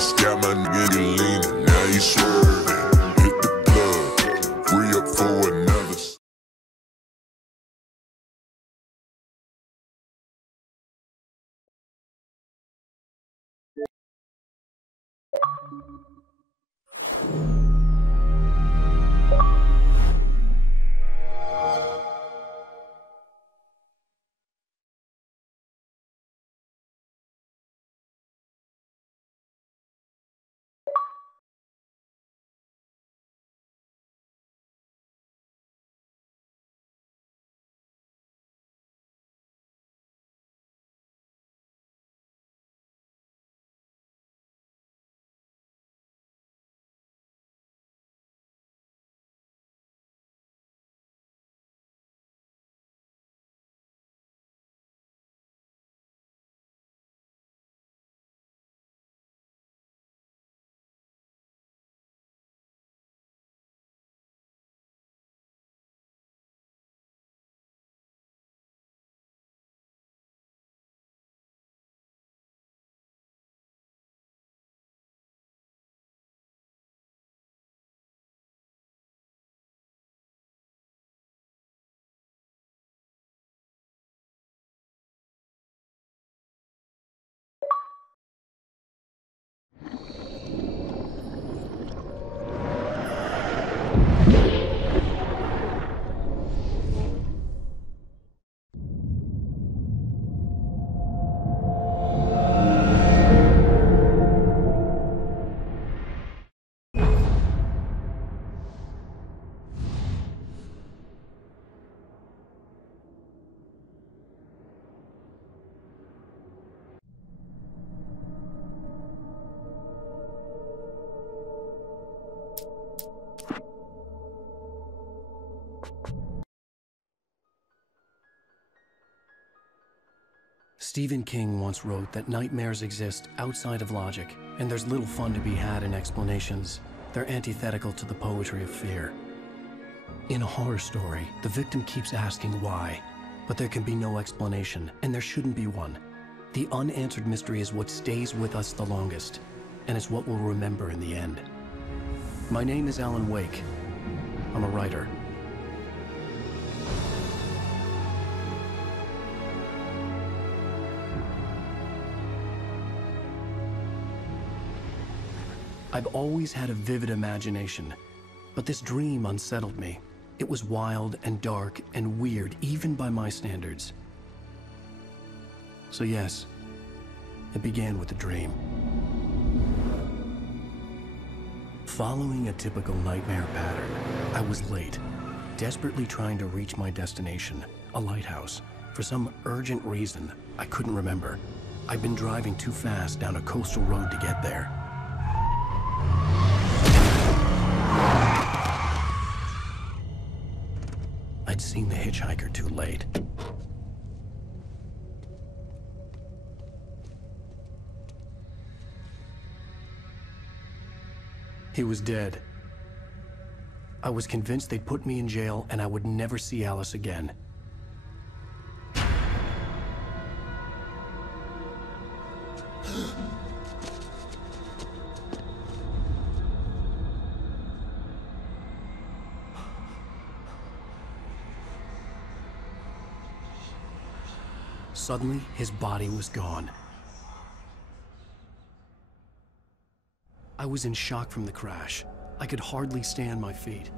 ice, got my nigga leaning, now he swerving. Hit the plug, re-up for another. Stephen King once wrote that nightmares exist outside of logic, and there's little fun to be had in explanations. They're antithetical to the poetry of fear. In a horror story, the victim keeps asking why, but there can be no explanation, and there shouldn't be one. The unanswered mystery is what stays with us the longest, and it's what we'll remember in the end. My name is Alan Wake. I'm a writer. I've always had a vivid imagination, but this dream unsettled me. It was wild and dark and weird, even by my standards. So yes, it began with a dream. Following a typical nightmare pattern, I was late, desperately trying to reach my destination, a lighthouse. For some urgent reason, I couldn't remember. I'd been driving too fast down a coastal road to get there. I'd seen the hitchhiker too late. He was dead. I was convinced they'd put me in jail and I would never see Alice again. Suddenly, his body was gone. I was in shock from the crash. I could hardly stay on my feet.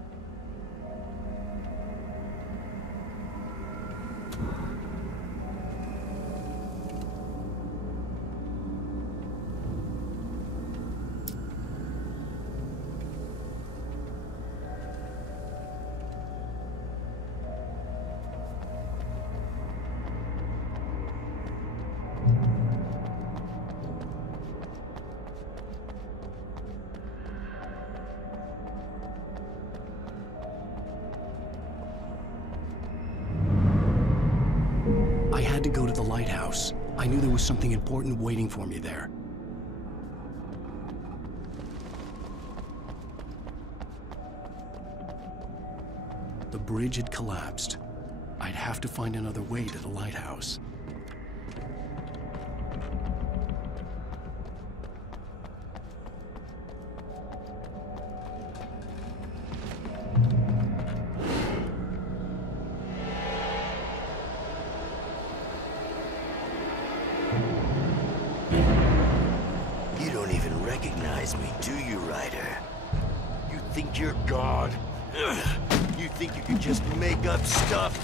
I had to go to the lighthouse. I knew there was something important waiting for me there. The bridge had collapsed. I'd have to find another way to the lighthouse. don't even recognize me, do you, Ryder? You think you're God? You think you can just make up stuff?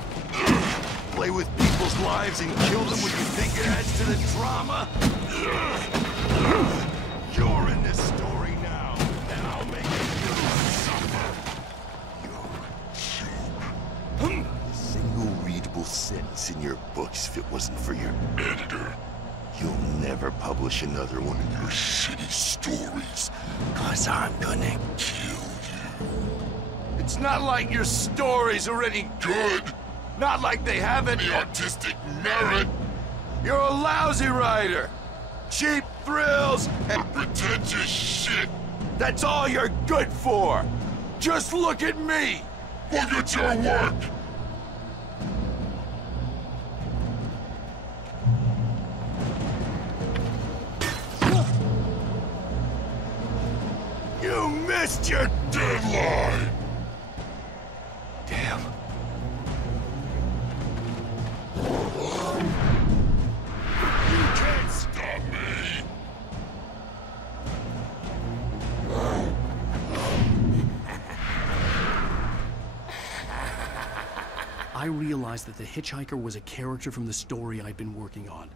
Play with people's lives and kill them when you think it adds to the drama? You're in this story now, and I'll make you suffer. You're a single readable sentence in your books if it wasn't for your editor. You'll never publish another one of your shitty stories. 'Cause I'm gonna kill you. It's not like your stories are any good. Not like they have any artistic merit. You're a lousy writer. Cheap thrills and pretentious shit. That's all you're good for. Just look at me. Look at your work. You missed your deadline! Damn. You can't stop me! I realized that the hitchhiker was a character from the story I'd been working on.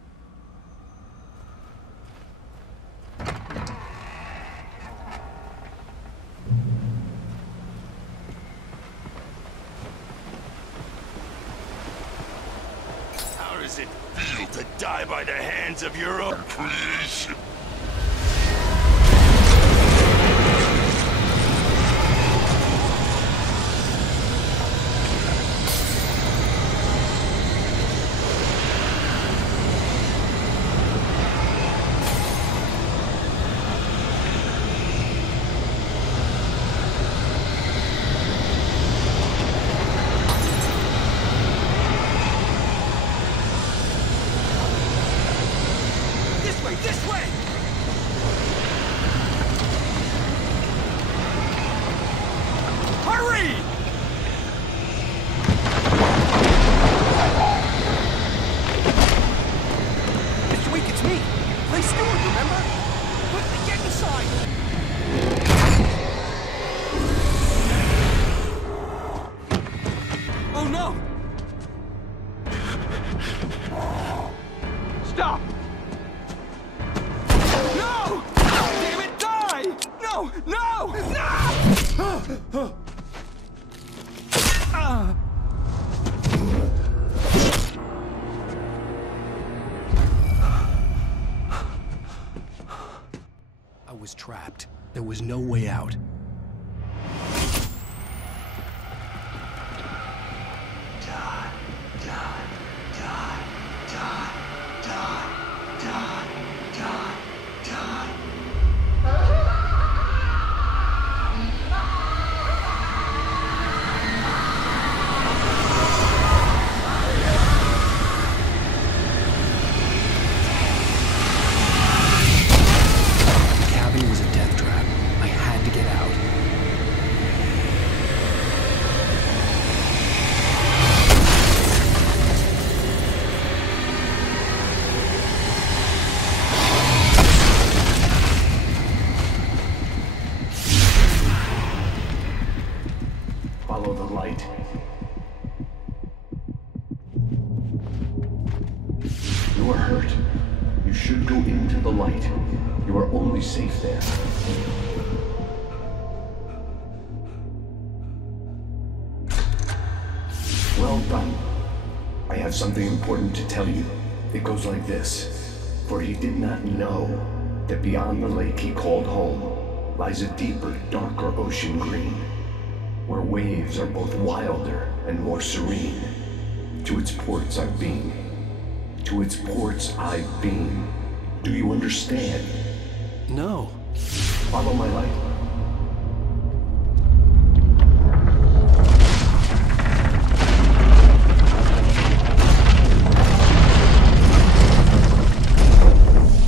How does it feel to die by the hands of your own creation? This way! Hurry! Mr. Week, it's me. Play steward, remember? Quickly, get inside! Oh no! Stop! No! Damn it, die! No! No! No! I was trapped. There was no way out. Follow the light. You are hurt. You should go into the light. You are only safe there. Well done. I have something important to tell you. It goes like this. For he did not know that beyond the lake he called home lies a deeper, darker ocean green, where waves are both wilder and more serene. To its ports I've been. To its ports I've been. Do you understand? No. Follow my light.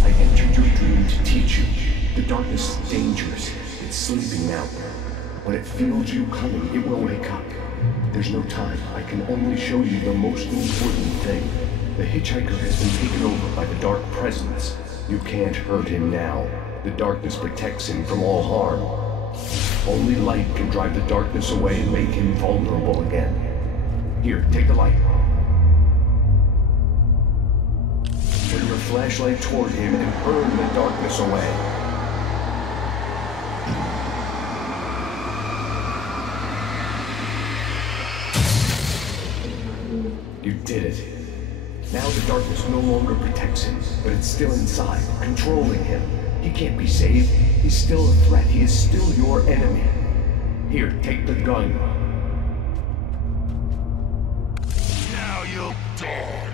I entered your dream to teach you. The darkness is dangerous. It's sleeping now. When it feels you coming, it will wake up. There's no time. I can only show you the most important thing. The hitchhiker has been taken over by the dark presence. You can't hurt him now. The darkness protects him from all harm. Only light can drive the darkness away and make him vulnerable again. Here, take the light. Turn your flashlight toward him and burn the darkness away. You did it. Now the darkness no longer protects him, but it's still inside, controlling him. He can't be saved. He's still a threat. He is still your enemy. Here, take the gun. Now you'll die.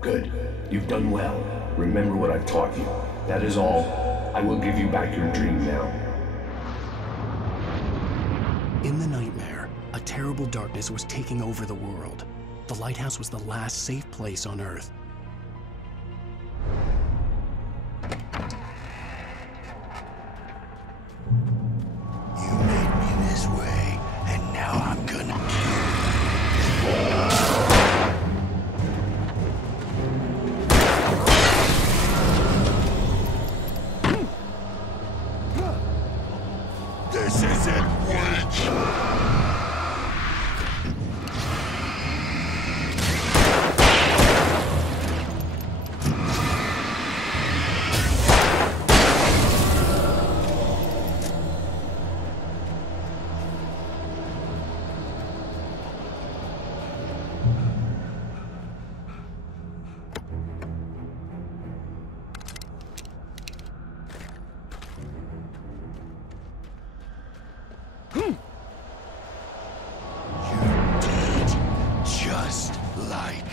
Good. You've done well. Remember what I've taught you. That is all. I will give you back your dream now. In the nightmare, a terrible darkness was taking over the world. The lighthouse was the last safe place on Earth. You made me this way, and now I'm gonna This isn't witch! Just like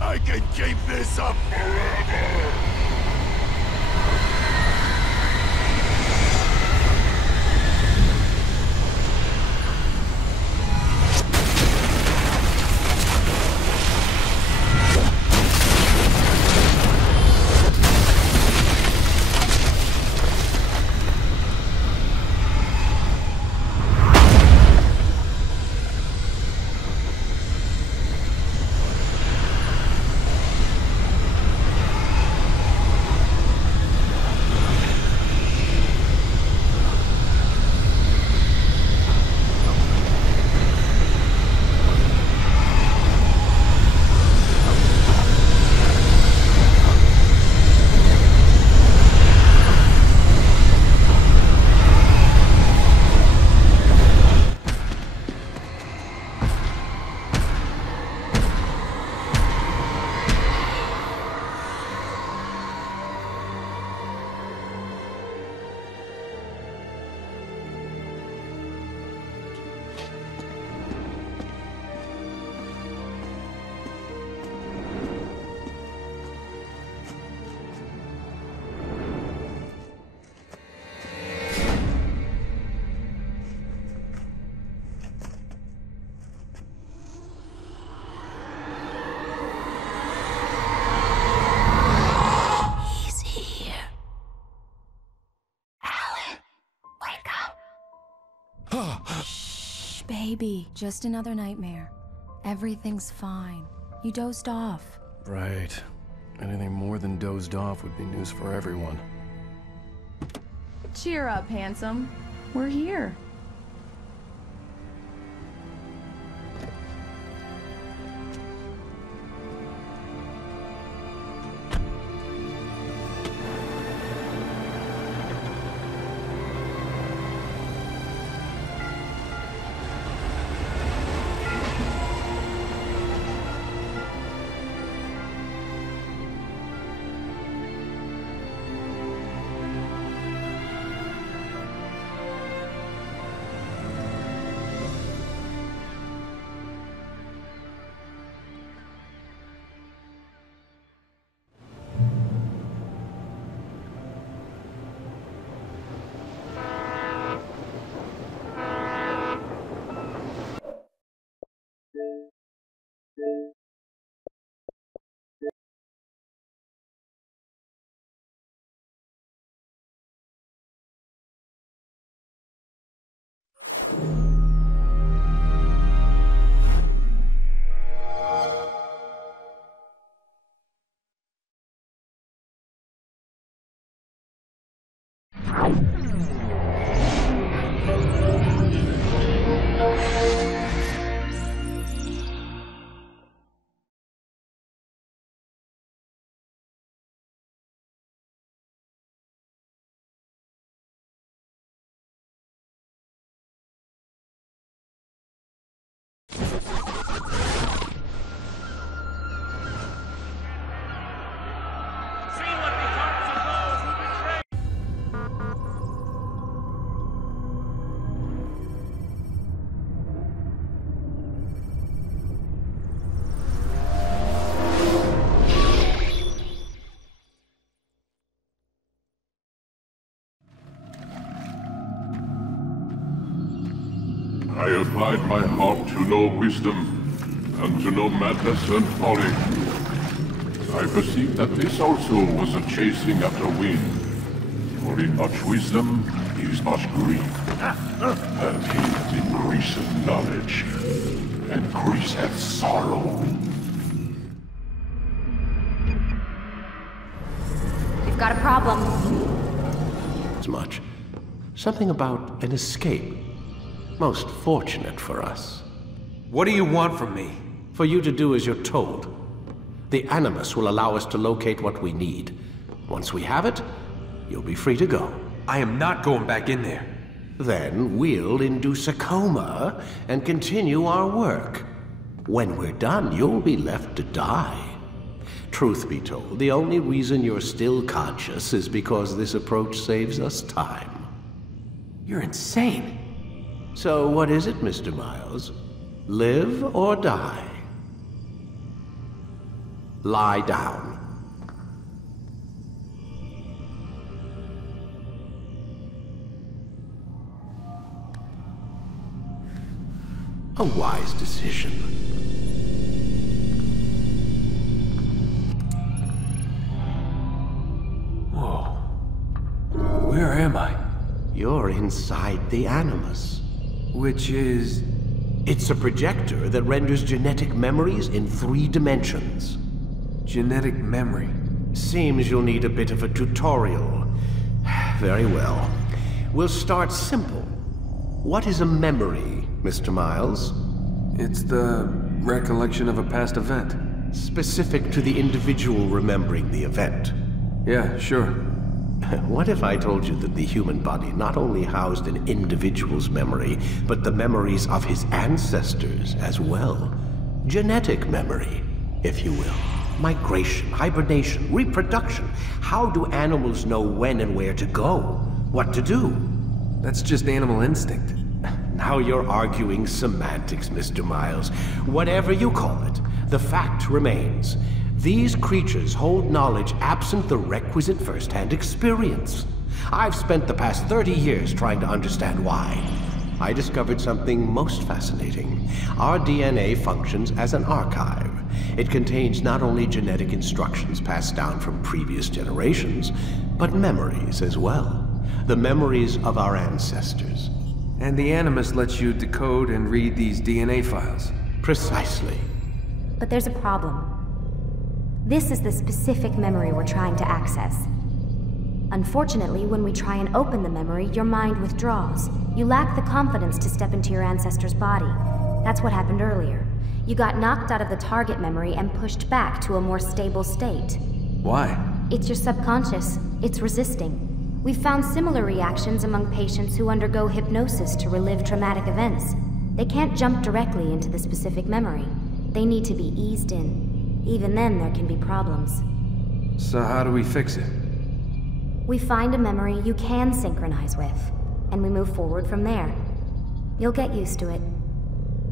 I can keep this up forever! Shh, baby. Just another nightmare. Everything's fine. You dozed off. Right. Anything more than dozed off would be news for everyone. Cheer up, handsome. We're here. I applied my heart to know wisdom, and to know madness and folly. I perceived that this also was a chasing after wind. For in much wisdom is much grief, and he that increaseth knowledge increaseth sorrow. We've got a problem. As much. Something about an escape. Most fortunate for us. What do you want from me? For you to do as you're told. The Animus will allow us to locate what we need. Once we have it, you'll be free to go. I am not going back in there. Then we'll induce a coma and continue our work. When we're done, you'll be left to die. Truth be told, the only reason you're still conscious is because this approach saves us time. You're insane. So what is it, Mr. Miles? Live or die? Lie down. A wise decision. Whoa. Where am I? You're inside the Animus. Which is... It's a projector that renders genetic memories in 3 dimensions. Genetic memory. Seems you'll need a bit of a tutorial. Very well. We'll start simple. What is a memory, Mr. Miles? It's the recollection of a past event. Specific to the individual remembering the event. Yeah, sure. What if I told you that the human body not only housed an individual's memory, but the memories of his ancestors as well? Genetic memory, if you will. Migration, hibernation, reproduction. How do animals know when and where to go? What to do? That's just animal instinct. Now you're arguing semantics, Mr. Miles. Whatever you call it, the fact remains. These creatures hold knowledge absent the requisite first-hand experience. I've spent the past 30 years trying to understand why. I discovered something most fascinating. Our DNA functions as an archive. It contains not only genetic instructions passed down from previous generations, but memories as well. The memories of our ancestors. And the Animus lets you decode and read these DNA files. Precisely. But there's a problem. This is the specific memory we're trying to access. Unfortunately, when we try and open the memory, your mind withdraws. You lack the confidence to step into your ancestor's body. That's what happened earlier. You got knocked out of the target memory and pushed back to a more stable state. Why? It's your subconscious. It's resisting. We've found similar reactions among patients who undergo hypnosis to relive traumatic events. They can't jump directly into the specific memory. They need to be eased in. Even then, there can be problems. So how do we fix it? We find a memory you can synchronize with, and we move forward from there. You'll get used to it.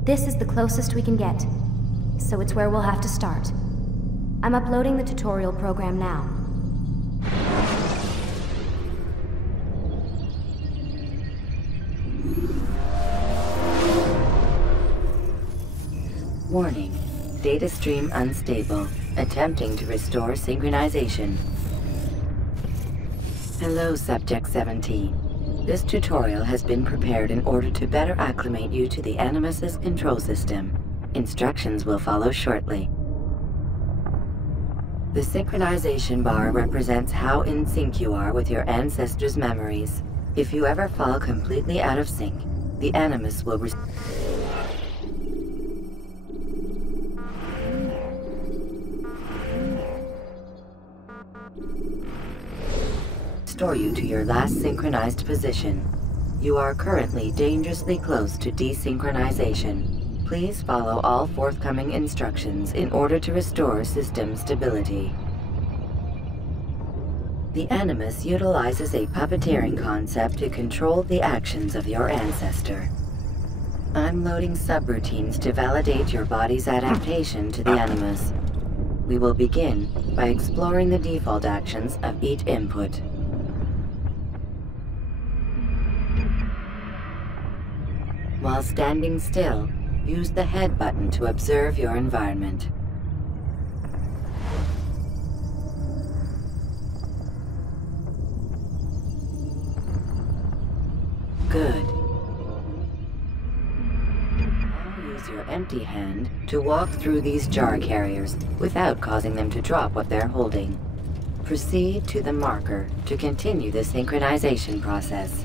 This is the closest we can get, so it's where we'll have to start. I'm uploading the tutorial program now. Warning. Data stream unstable. Attempting to restore synchronization. Hello, Subject 17. This tutorial has been prepared in order to better acclimate you to the Animus's control system. Instructions will follow shortly. The synchronization bar represents how in sync you are with your ancestors' memories. If you ever fall completely out of sync, the Animus will restore you to your last synchronized position. You are currently dangerously close to desynchronization. Please follow all forthcoming instructions in order to restore system stability. The Animus utilizes a puppeteering concept to control the actions of your ancestor. I'm loading subroutines to validate your body's adaptation to the Animus. We will begin by exploring the default actions of each input. While standing still, use the head button to observe your environment. Good. Now use your empty hand to walk through these jar carriers without causing them to drop what they're holding. Proceed to the marker to continue the synchronization process.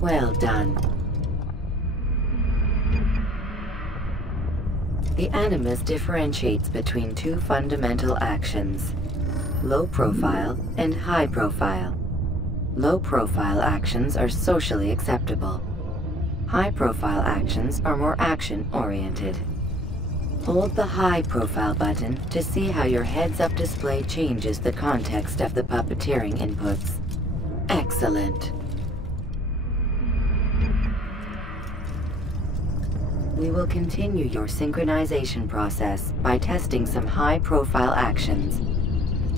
Well done. The Animus differentiates between two fundamental actions: low profile and high profile. Low profile actions are socially acceptable. High profile actions are more action-oriented. Hold the high profile button to see how your heads-up display changes the context of the puppeteering inputs. Excellent. We will continue your synchronization process by testing some high-profile actions.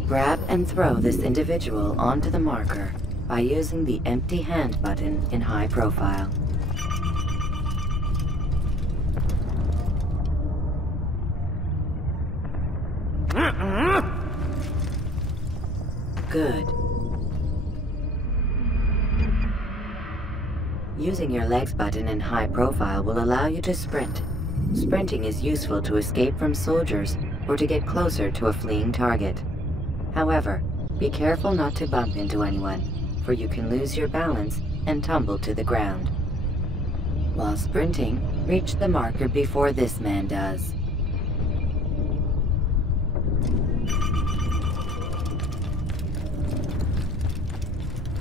Grab and throw this individual onto the marker by using the empty hand button in high profile. Good. Using your legs button in high profile will allow you to sprint. Sprinting is useful to escape from soldiers or to get closer to a fleeing target. However, be careful not to bump into anyone, for you can lose your balance and tumble to the ground. While sprinting, reach the marker before this man does.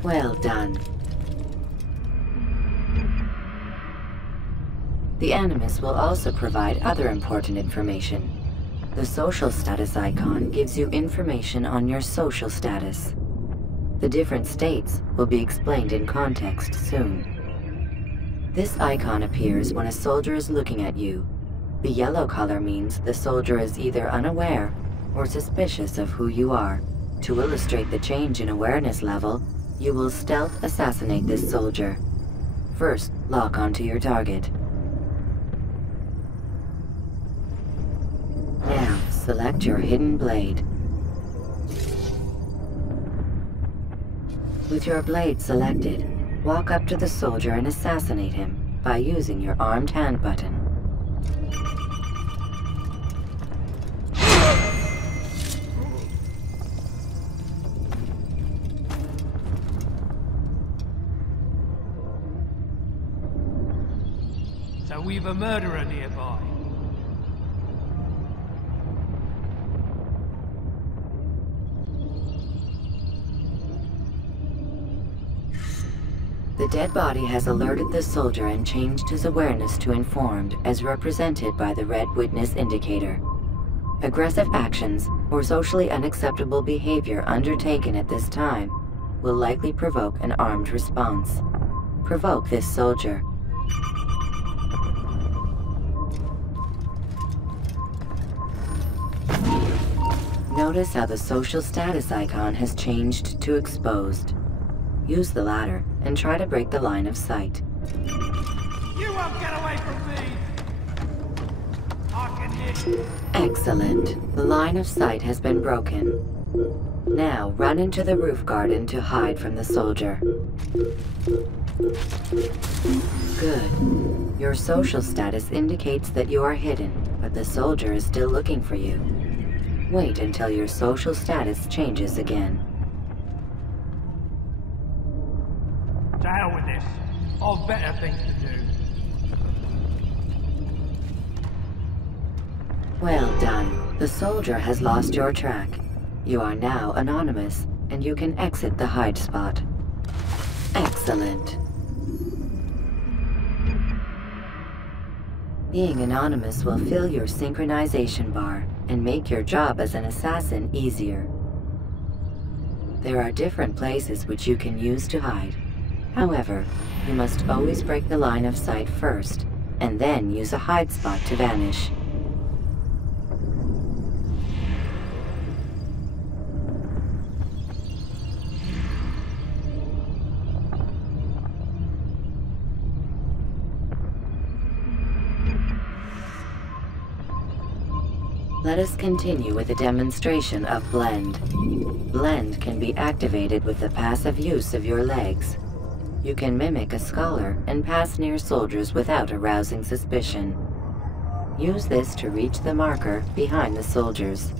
Well done. The Animus will also provide other important information. The social status icon gives you information on your social status. The different states will be explained in context soon. This icon appears when a soldier is looking at you. The yellow color means the soldier is either unaware or suspicious of who you are. To illustrate the change in awareness level, you will stealth assassinate this soldier. First, lock onto your target. Now, select your hidden blade. With your blade selected, walk up to the soldier and assassinate him by using your armed hand button. So we've a murderer nearby. The dead body has alerted the soldier and changed his awareness to informed, as represented by the red witness indicator. Aggressive actions or socially unacceptable behavior undertaken at this time will likely provoke an armed response. Provoke this soldier. Notice how the social status icon has changed to exposed. Use the ladder and try to break the line of sight. You won't get away from me! I can hear it. Excellent. The line of sight has been broken. Now, run into the roof garden to hide from the soldier. Good. Your social status indicates that you are hidden, but the soldier is still looking for you. Wait until your social status changes again. To hell with this. I've better things to do. Well done. The soldier has lost your track. You are now anonymous, and you can exit the hide spot. Excellent. Being anonymous will fill your synchronization bar and make your job as an assassin easier. There are different places which you can use to hide. However, you must always break the line of sight first, and then use a hide spot to vanish. Let us continue with a demonstration of Blend. Blend can be activated with the passive use of your legs. You can mimic a scholar and pass near soldiers without arousing suspicion. Use this to reach the marker behind the soldiers.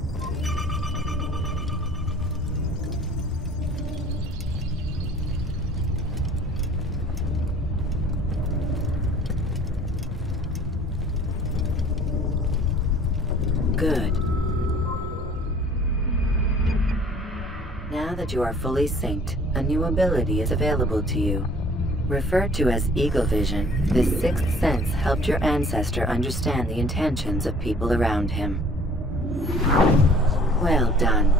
Good. Now that you are fully synced, a new ability is available to you. Referred to as Eagle Vision, this sixth sense helped your ancestor understand the intentions of people around him. Well done.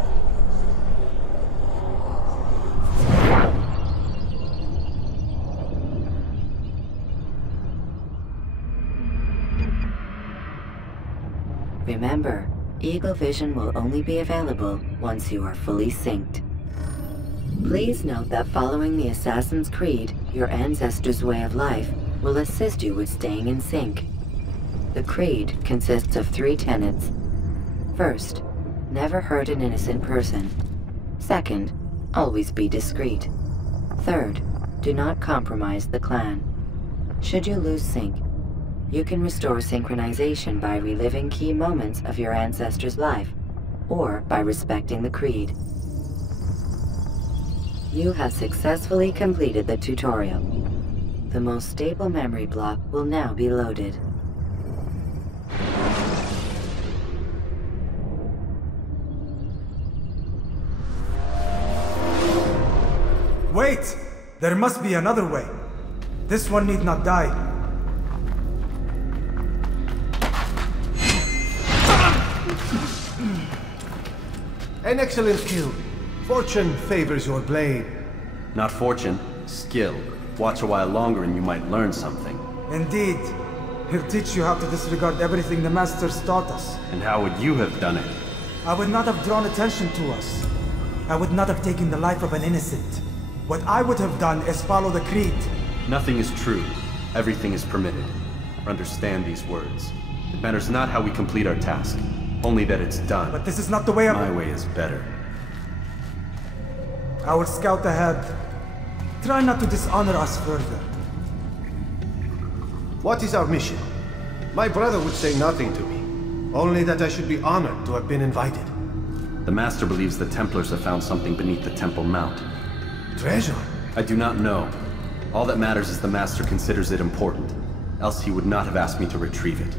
Remember, Eagle Vision will only be available once you are fully synced. Please note that following the Assassin's Creed, your ancestors' way of life, will assist you with staying in sync. The Creed consists of 3 tenets. First, never hurt an innocent person. Second, always be discreet. Third, do not compromise the clan. Should you lose sync, you can restore synchronization by reliving key moments of your ancestor's life, or by respecting the Creed. You have successfully completed the tutorial. The most stable memory block will now be loaded. Wait! There must be another way. This one need not die. An excellent kill. Fortune favors your blade. Not fortune, skill. Watch a while longer and you might learn something. Indeed. He'll teach you how to disregard everything the Masters taught us. And how would you have done it? I would not have drawn attention to us. I would not have taken the life of an innocent. What I would have done is follow the Creed. Nothing is true. Everything is permitted. Understand these words. It matters not how we complete our task, only that it's done. But this is not the way My way is better. I will scout ahead. Try not to dishonor us further. What is our mission? My brother would say nothing to me. Only that I should be honored to have been invited. The Master believes the Templars have found something beneath the Temple Mount. Treasure? I do not know. All that matters is the Master considers it important. Else he would not have asked me to retrieve it.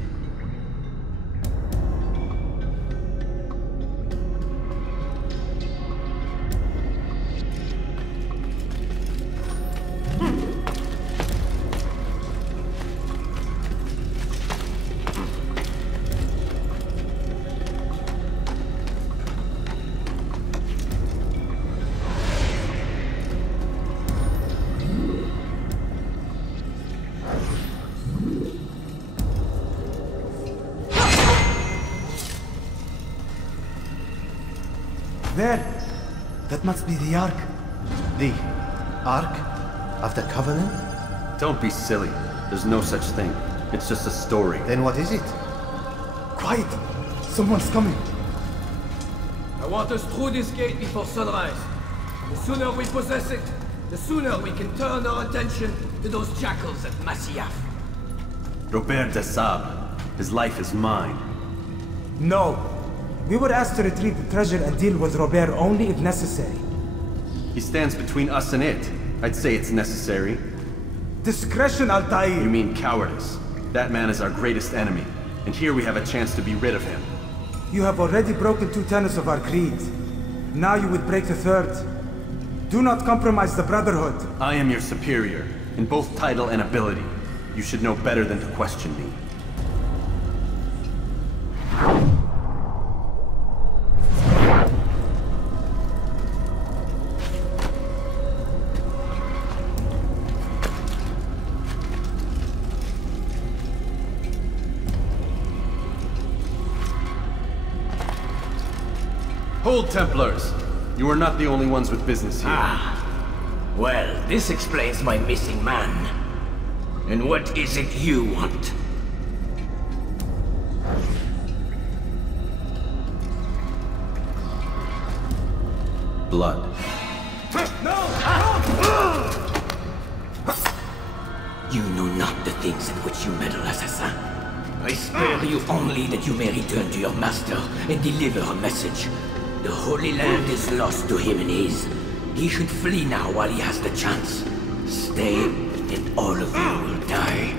There! That must be the Ark. The Ark of the Covenant? Don't be silly. There's no such thing. It's just a story. Then what is it? Hide! Someone's coming. I want us through this gate before sunrise. The sooner we possess it, the sooner we can turn our attention to those jackals at Masyaf. Robert de Sable. His life is mine. No. We were asked to retrieve the treasure and deal with Robert only if necessary. He stands between us and it. I'd say it's necessary. Discretion, Altair! You mean cowardice. That man is our greatest enemy, and here we have a chance to be rid of him. You have already broken 2 tenets of our creed. Now you would break the 3rd. Do not compromise the Brotherhood. I am your superior, in both title and ability. You should know better than to question me. Hold, Templars! You are not the only ones with business here. Ah. Well, this explains my missing man. And what is it you want? Blood. No! You know not the things in which you meddle, assassin. I spare you only that you may return to your master and deliver a message. The Holy Land is lost to him and his. He should flee now while he has the chance. Stay, and all of you will die.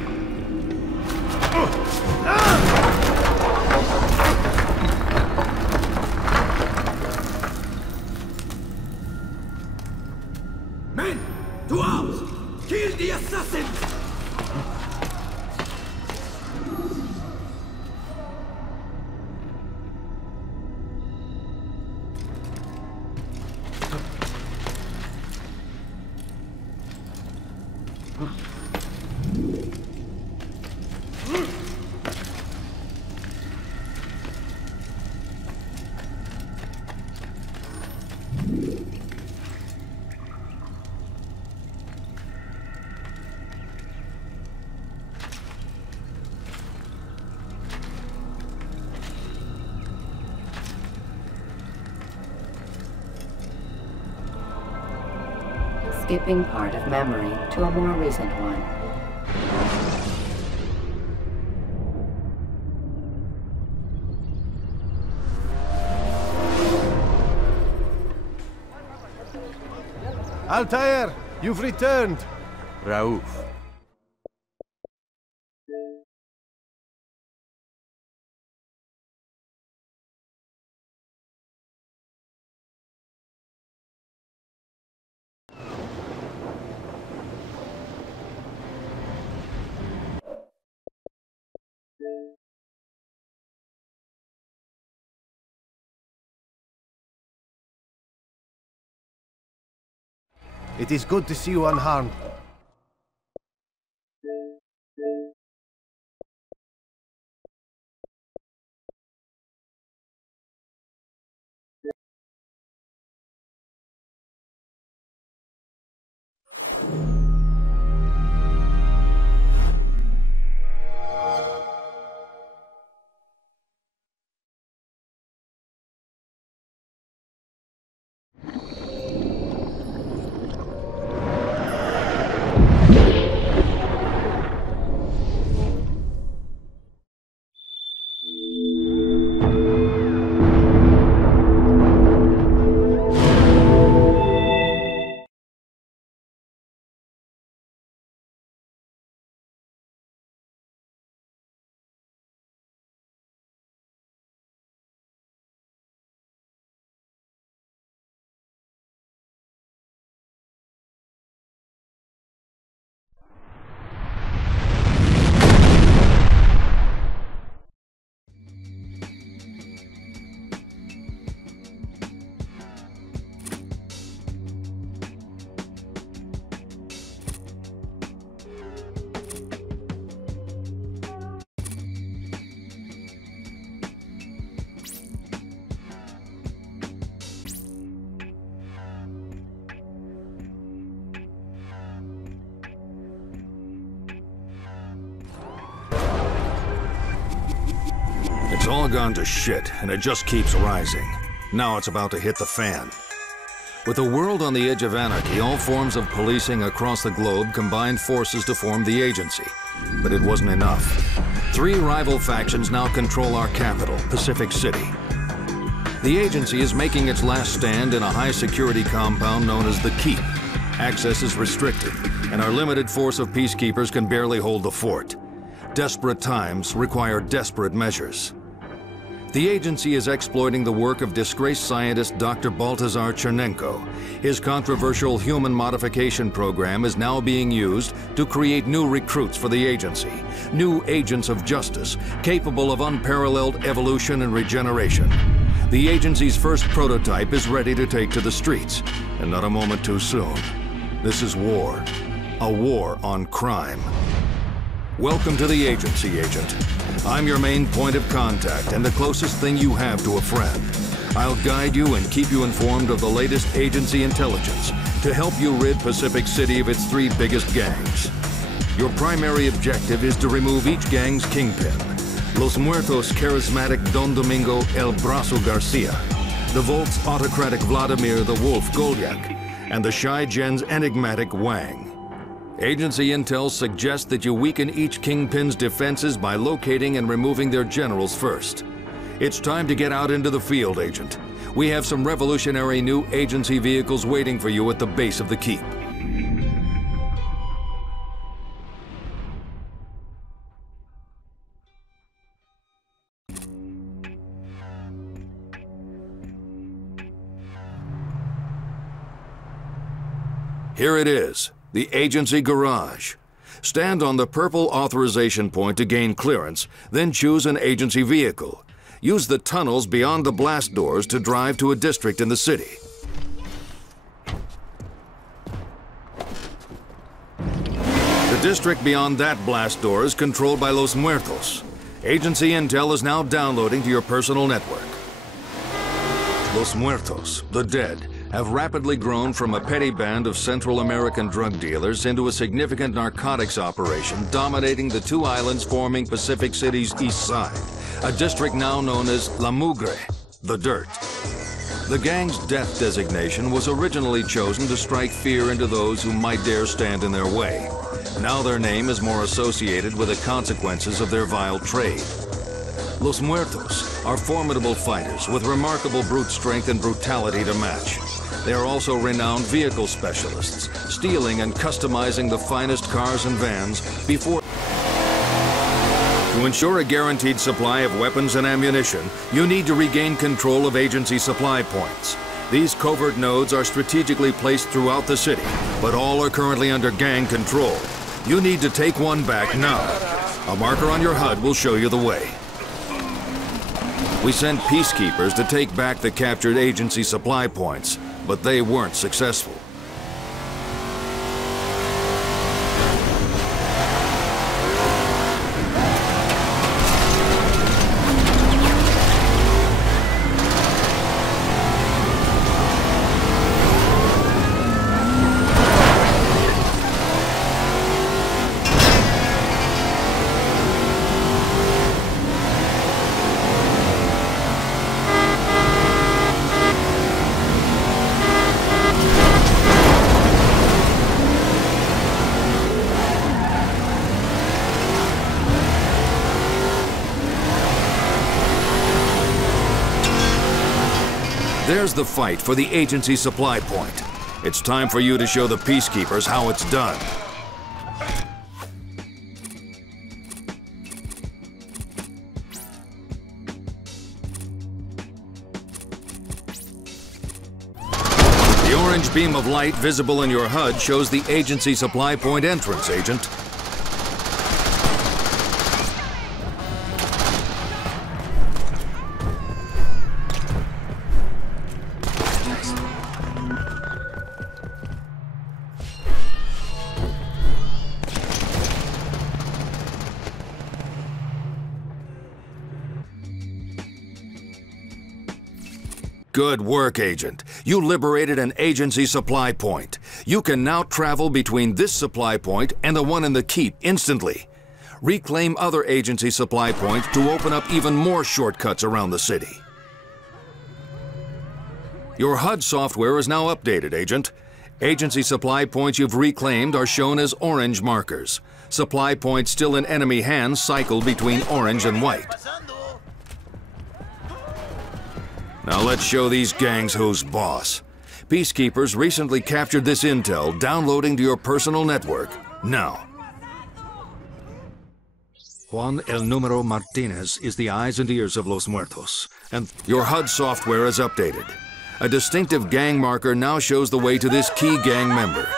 Men! To arms! Kill the assassins! Skipping part of memory to a more recent one. Altair, you've returned. Raouf. It is good to see you unharmed. all gone to shit, and it just keeps rising. Now it's about to hit the fan. With the world on the edge of anarchy, all forms of policing across the globe combined forces to form the agency. But it wasn't enough. 3 rival factions now control our capital, Pacific City. The agency is making its last stand in a high-security compound known as the Keep. Access is restricted, and our limited force of peacekeepers can barely hold the fort. Desperate times require desperate measures. The agency is exploiting the work of disgraced scientist Dr. Baltazar Chernenko. His controversial human modification program is now being used to create new recruits for the agency, new agents of justice, capable of unparalleled evolution and regeneration. The agency's first prototype is ready to take to the streets, and not a moment too soon. This is war. A war on crime. Welcome to the agency, Agent. I'm your main point of contact and the closest thing you have to a friend. I'll guide you and keep you informed of the latest agency intelligence to help you rid Pacific City of its 3 biggest gangs. Your primary objective is to remove each gang's kingpin. Los Muertos' charismatic Don Domingo El Brazo Garcia, the Volt's autocratic Vladimir the Wolf Golyak, and the Shy Gen's enigmatic Wang. Agency intel suggests that you weaken each kingpin's defenses by locating and removing their generals first. It's time to get out into the field, Agent. We have some revolutionary new agency vehicles waiting for you at the base of the Keep. Here it is. The agency garage. Stand on the purple authorization point to gain clearance, then choose an agency vehicle. Use the tunnels beyond the blast doors to drive to a district in the city. The district beyond that blast door is controlled by Los Muertos. Agency intel is now downloading to your personal network. Los Muertos, the dead, have rapidly grown from a petty band of Central American drug dealers into a significant narcotics operation dominating the 2 islands forming Pacific City's east side, a district now known as La Mugre, the Dirt. The gang's death designation was originally chosen to strike fear into those who might dare stand in their way. Now their name is more associated with the consequences of their vile trade. Los Muertos are formidable fighters with remarkable brute strength and brutality to match. They are also renowned vehicle specialists, stealing and customizing the finest cars and vans before... To ensure a guaranteed supply of weapons and ammunition, you need to regain control of agency supply points. These covert nodes are strategically placed throughout the city, but all are currently under gang control. You need to take one back now. A marker on your HUD will show you the way. We sent peacekeepers to take back the captured agency supply points, but they weren't successful. There's the fight for the agency supply point. It's time for you to show the peacekeepers how it's done. The orange beam of light visible in your HUD shows the agency supply point entrance, Agent. Good work, Agent. You liberated an agency supply point. You can now travel between this supply point and the one in the Keep instantly. Reclaim other agency supply points to open up even more shortcuts around the city. Your HUD software is now updated, Agent. Agency supply points you've reclaimed are shown as orange markers. Supply points still in enemy hands cycle between orange and white. Now let's show these gangs who's boss. Peacekeepers recently captured this intel, downloading to your personal network. Now. Juan El Número Martinez is the eyes and ears of Los Muertos, and your HUD software is updated. A distinctive gang marker now shows the way to this key gang member.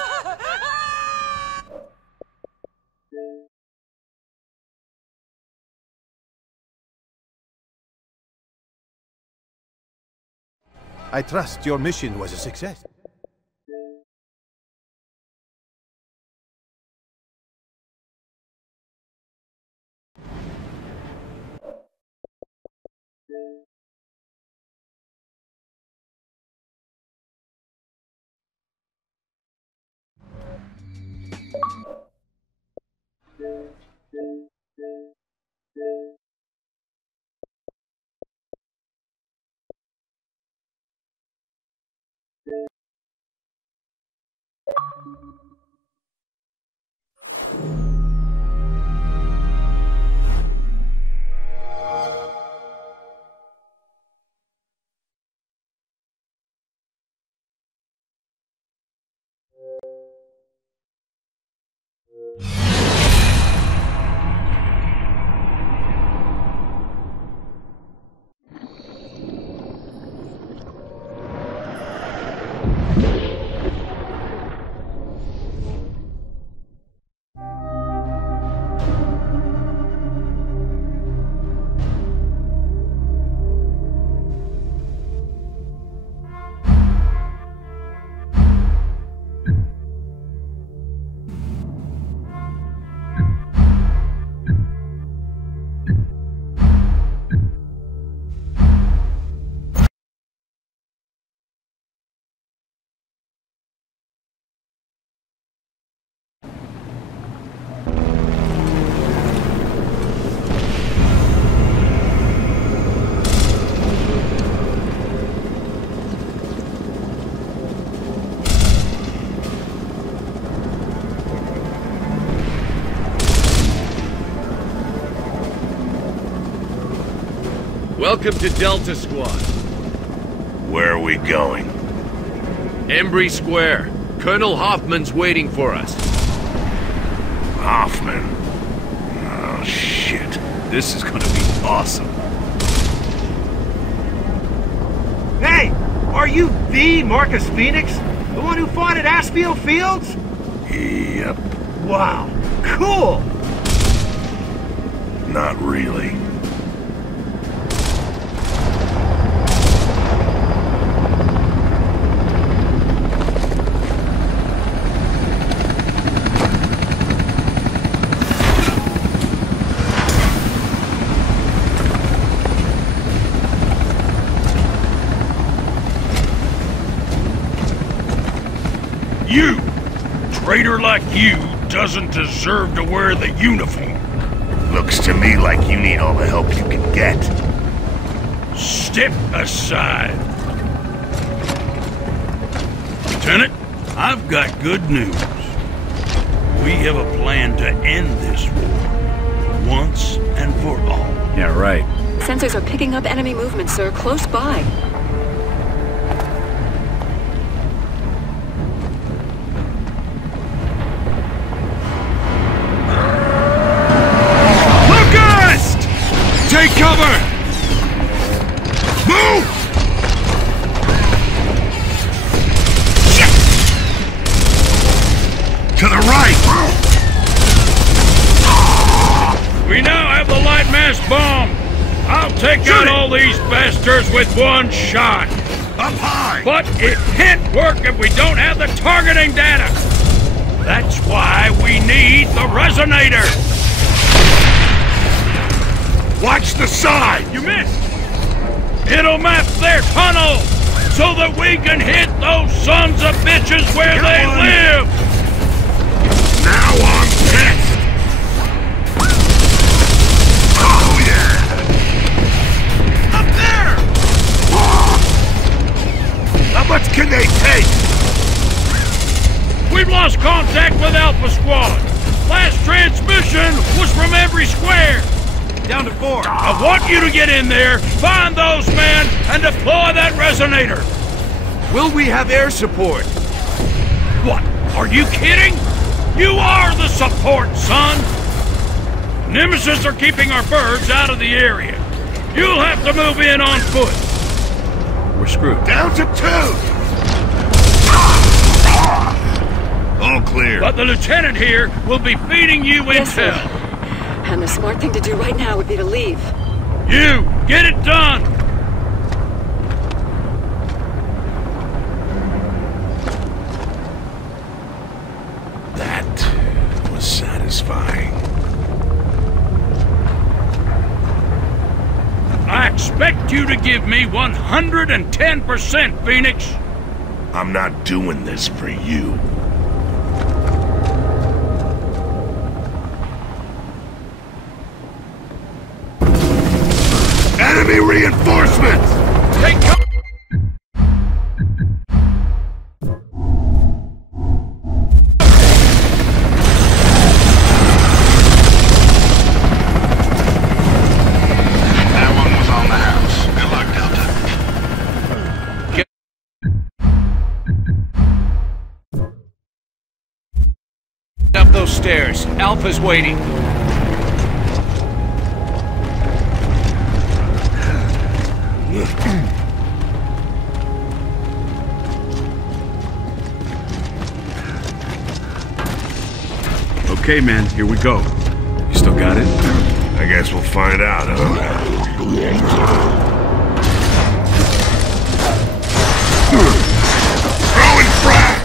I trust your mission was a success. Welcome to Delta Squad. Where are we going? Embry Square. Colonel Hoffman's waiting for us. Hoffman? Oh, shit. This is gonna be awesome. Hey! Are you the Marcus Phoenix? The one who fought at Aspio Fields? Yep. Wow. Cool! Not really. You! Traitor like you doesn't deserve to wear the uniform. Looks to me like you need all the help you can get. Step aside. Lieutenant, I've got good news. We have a plan to end this war, once and for all. Yeah, right. Sensors are picking up enemy movement, sir, close by. Take cover! Move! Shit! To the right! We now have the light mass bomb! I'll take out all these bastards with one shot! Up high! But it can't work if we don't have the targeting data! That's why we need the resonator! Watch the side! You missed! It'll map their tunnel so that we can hit those sons of bitches where they live! Now I'm pissed! else can they take? We've lost contact with Alpha Squad. Last transmission was from every square. Down to 4. I want you to get in there, find those men, and deploy that resonator. Will we have air support? What? Are you kidding? You are the support, son! Nemesis are keeping our birds out of the area. You'll have to move in on foot. We're screwed. Down to 2! All clear. But the lieutenant here will be feeding you intel. And the smart thing to do right now would be to leave. You! Get it done! That was satisfying. I expect you to give me 110%, Phoenix! I'm not doing this for you. Enemy reinforcements! Take cover! Up those stairs. Alpha's waiting. Okay, man, here we go. You still got it? I guess we'll find out, huh? Throwing frag!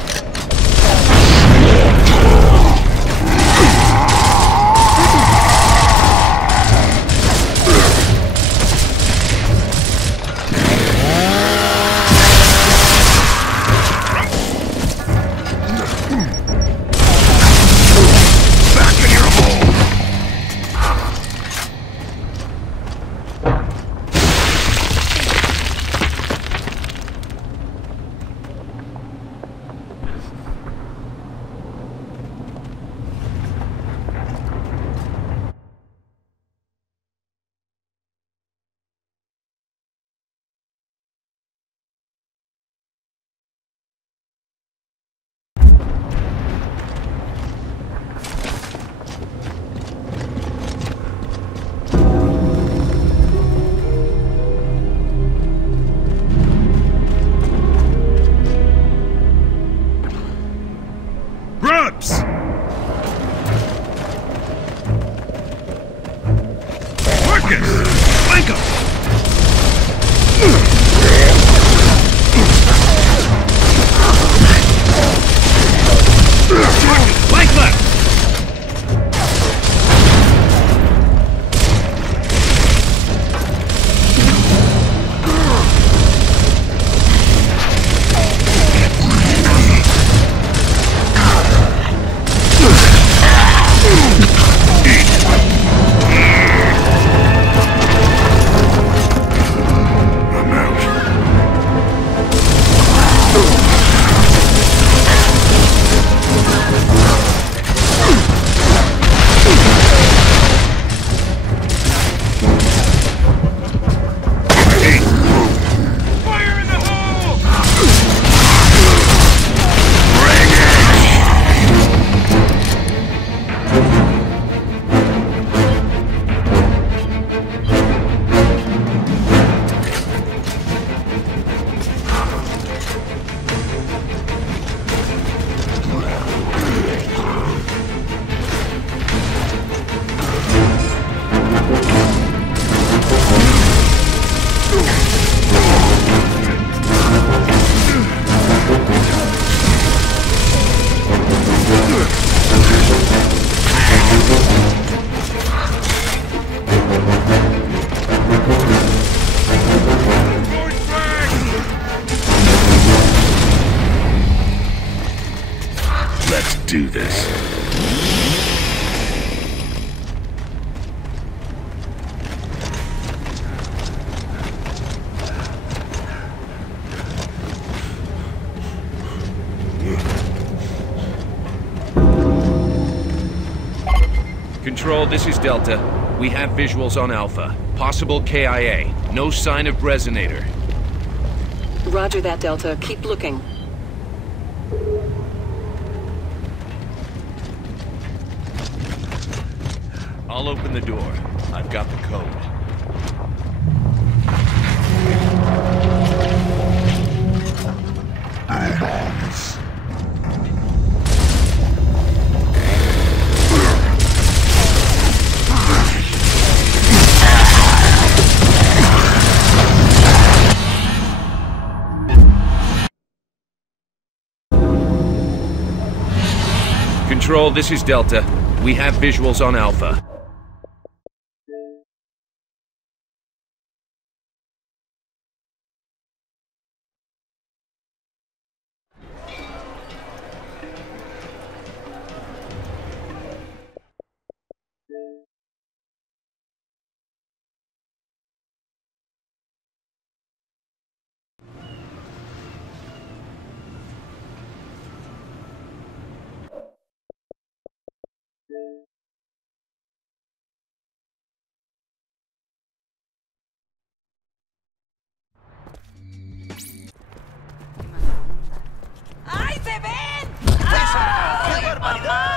do this. Control, this is Delta. We have visuals on Alpha. Possible KIA. No sign of Resonator. Roger that, Delta. Keep looking. I'll open the door. I've got the code. Control, this is Delta. We have visuals on Alpha. ¡Ay, se ven! ¡Ay, ¡qué barbaridad!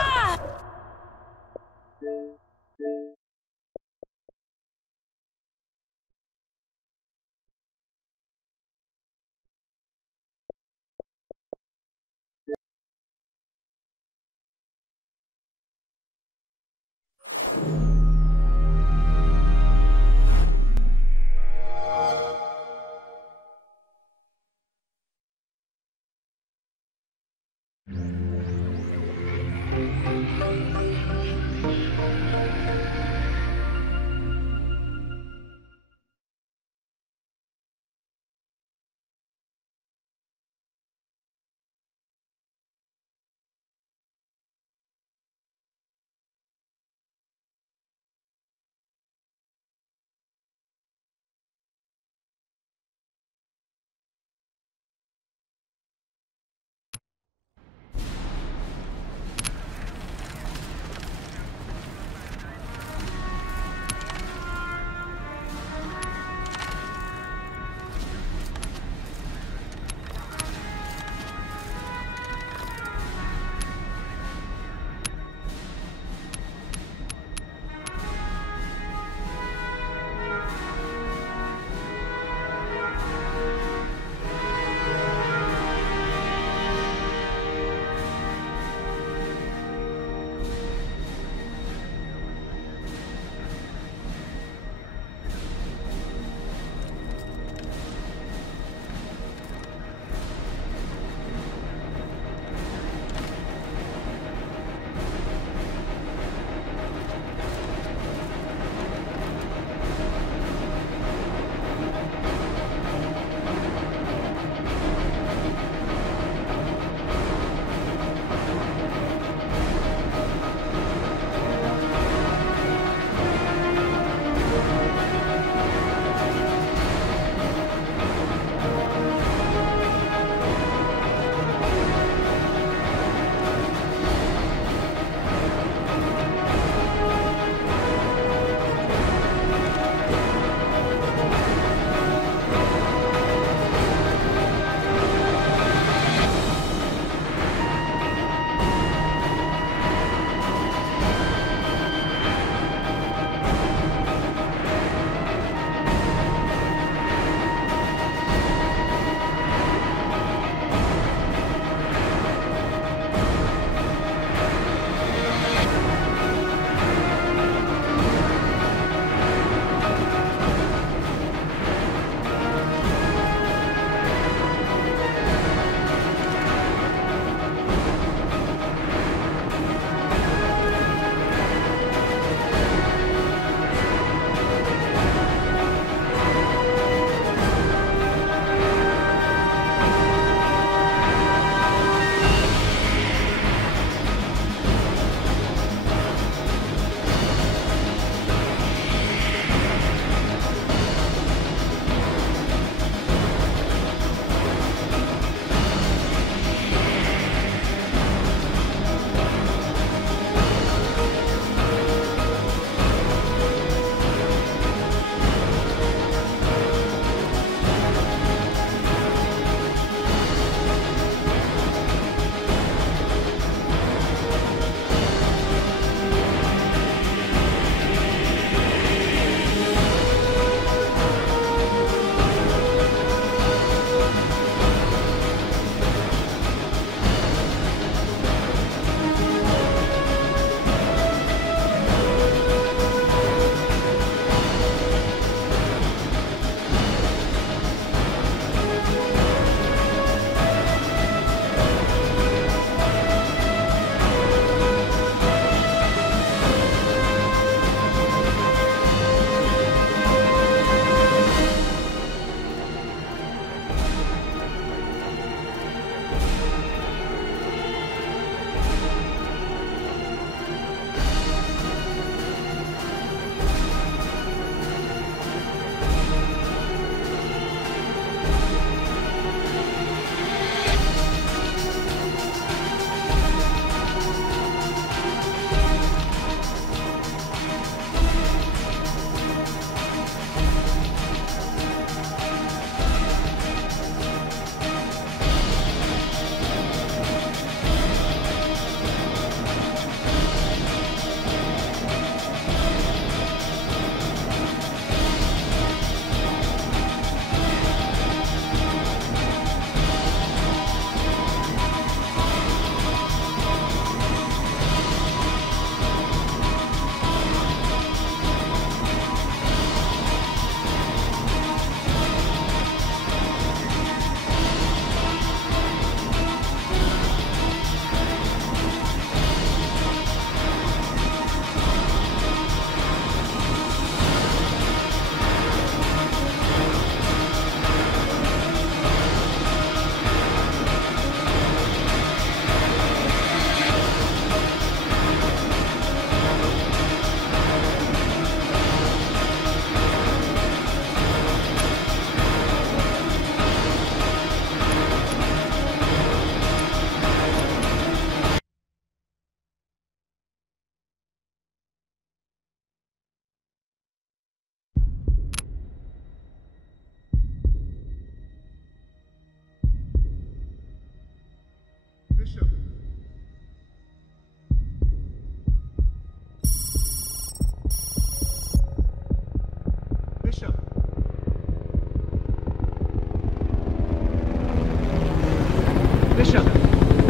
Bishop,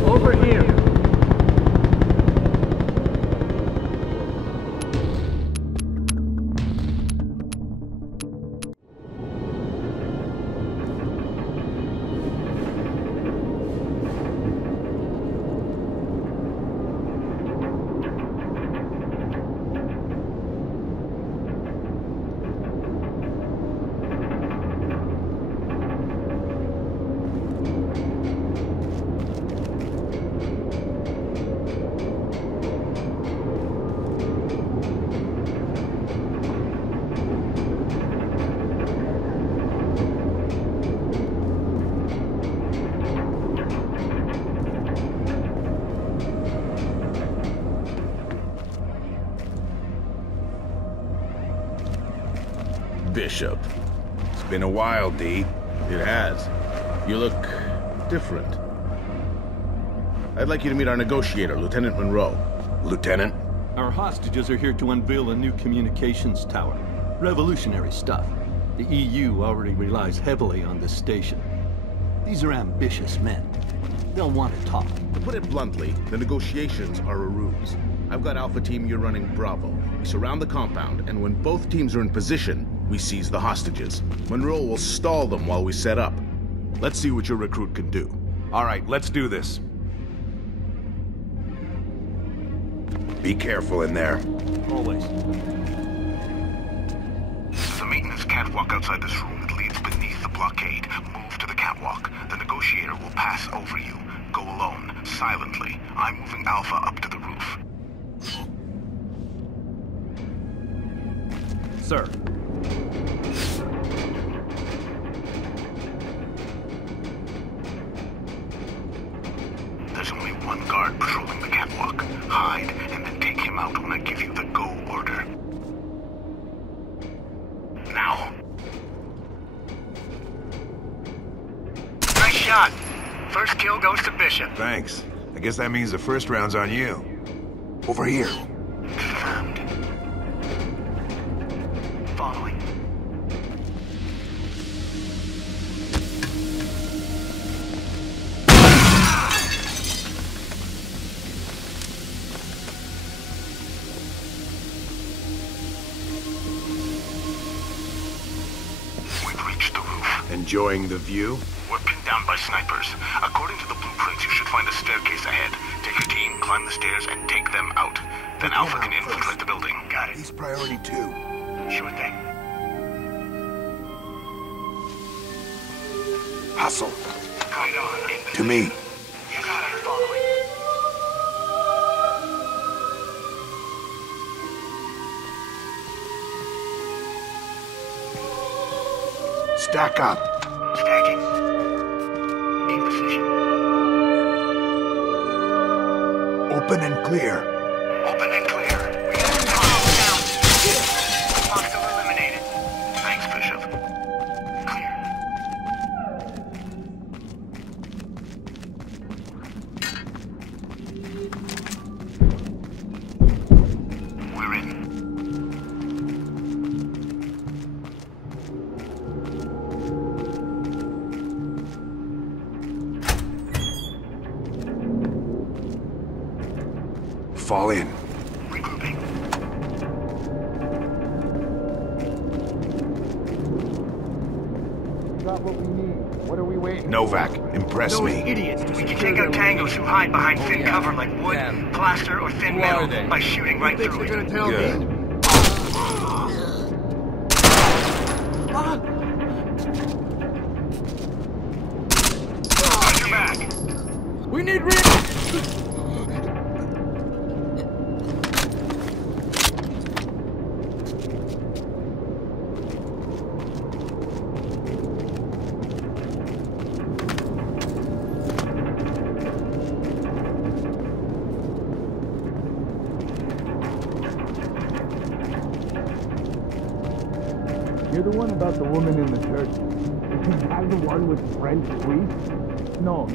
over here. Bishop. It's been a while, D. It has. You look different. I'd like you to meet our negotiator, Lieutenant Monroe. Lieutenant? Our hostages are here to unveil a new communications tower. Revolutionary stuff. The EU already relies heavily on this station. These are ambitious men. They'll want to talk. To put it bluntly, the negotiations are a ruse. I've got Alpha Team, you're running Bravo. We surround the compound, and when both teams are in position, we seize the hostages. Monroe will stall them while we set up. Let's see what your recruit can do. All right, let's do this. Be careful in there. Always. There's a maintenance catwalk outside this room that leads beneath the blockade. Move to the catwalk. The negotiator will pass over you. Go alone, silently. I'm moving Alpha up to the roof. Sir. There's only one guard patrolling the catwalk. Hide, and then take him out when I give you the go order. Now. Nice shot. First kill goes to Bishop. Thanks. I guess that means the first round's on you. Over here. Confirmed. Following. We've reached the roof. Enjoying the view? We're pinned down by snipers. According to the blueprints, you should find a staircase ahead. Take your team, climb the stairs, and take them out. Then Alpha can infiltrate the building. Got it. He's priority 2. Sure thing. Hustle. Right on. To me. You got it. Following. Stack up. Stacking. In position. Open and clear. Open and clear. We got down. Hostile eliminated. Thanks, Bishop. Clear. We're in. Fall in. Regrouping. Got what we need. What are we waiting? Novak, impress me. Idiots. We can take out tangos who hide behind thin cover like wood, plaster, or thin metal by shooting right through it. Good. On your back. We need You're the one about the woman in the church. Is that the one with the French priest? No.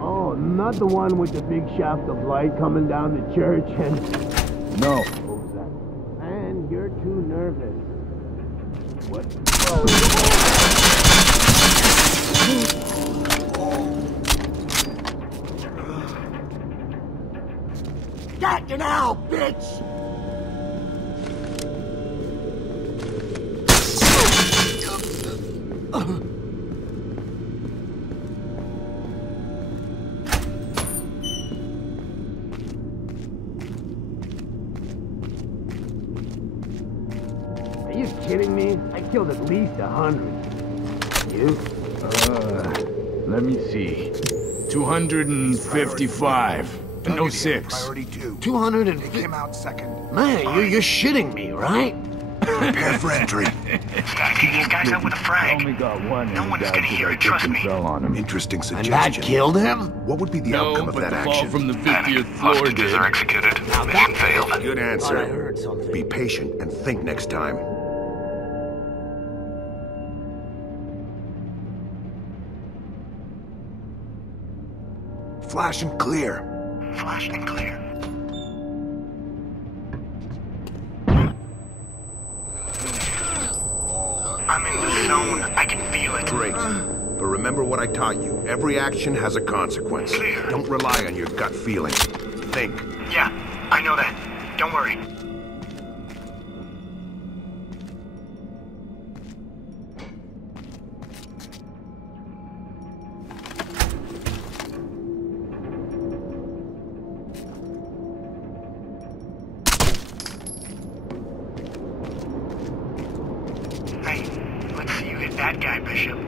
Oh, not the one with the big shaft of light coming down the church and... No. What was that? Man, you're too nervous. What? attacking now, bitch! Are you kidding me? I killed at least 100. You? Let me see. 255. No 6. Priority 2. 200 and... It came out second. Man, you're shitting me, right? Prepare for entry. These guys out with a frag. Only got one. No one's gonna hear it, trust me. Fell on him. Interesting And suggestion. that killed him? What would be the No, outcome of but that the fall action? from the 50th floor Hostages did. are executed. Mission failed. Good I answer. heard something. Be patient and think next time. Flash and clear. Flashed and clear. I'm in the zone. I can feel it. Great. But remember what I taught you. Every action has a consequence. Clear. Don't rely on your gut feeling. Think. Yeah, I know that. Don't worry. Hey, let's see you hit that guy, Bishop.